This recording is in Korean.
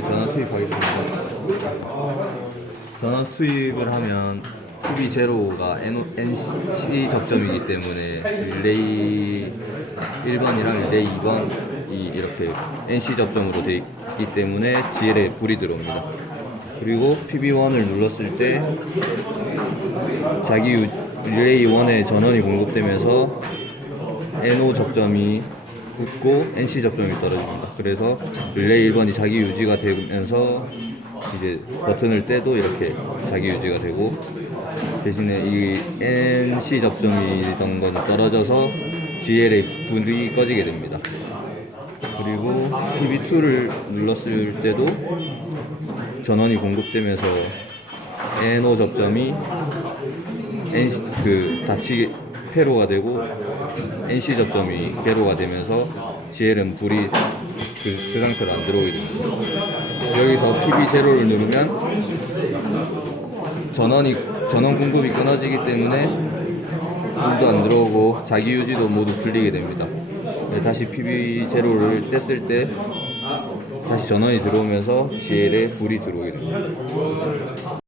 전원 투입하겠습니다. 전원 투입을 하면 PB 제로가 NC 접점이기 때문에 릴레이 1번이랑 릴레이 2번이 이렇게 NC 접점으로 되어 있기 때문에 GL에 불이 들어옵니다. 그리고 PB1을 눌렀을 때 자기 유- 릴레이 1에 전원이 공급되면서 NO 접점이 붙고 NC 접점이 떨어집니다. 그래서 릴레이 1번이 자기 유지가 되면서 이제 버튼을 떼도 이렇게 자기 유지가 되고 대신에 이 NC 접점이던 건 떨어져서 GL의 불이 꺼지게 됩니다. 그리고 PB2를 눌렀을 때도 전원이 공급되면서 NO 접점이 NC 그 닫히 회로가 되고 NC 접점이 개로가 되면서 GL은 불이 그, 그 상태로 안 들어오게 됩니다. 여기서 PB 제로를 누르면 전원이 전원 공급이 끊어지기 때문에 불도 안 들어오고 자기 유지도 모두 풀리게 됩니다. 네, 다시 PB 제로를 뗐을 때 다시 전원이 들어오면서 GL에 불이 들어오게 됩니다.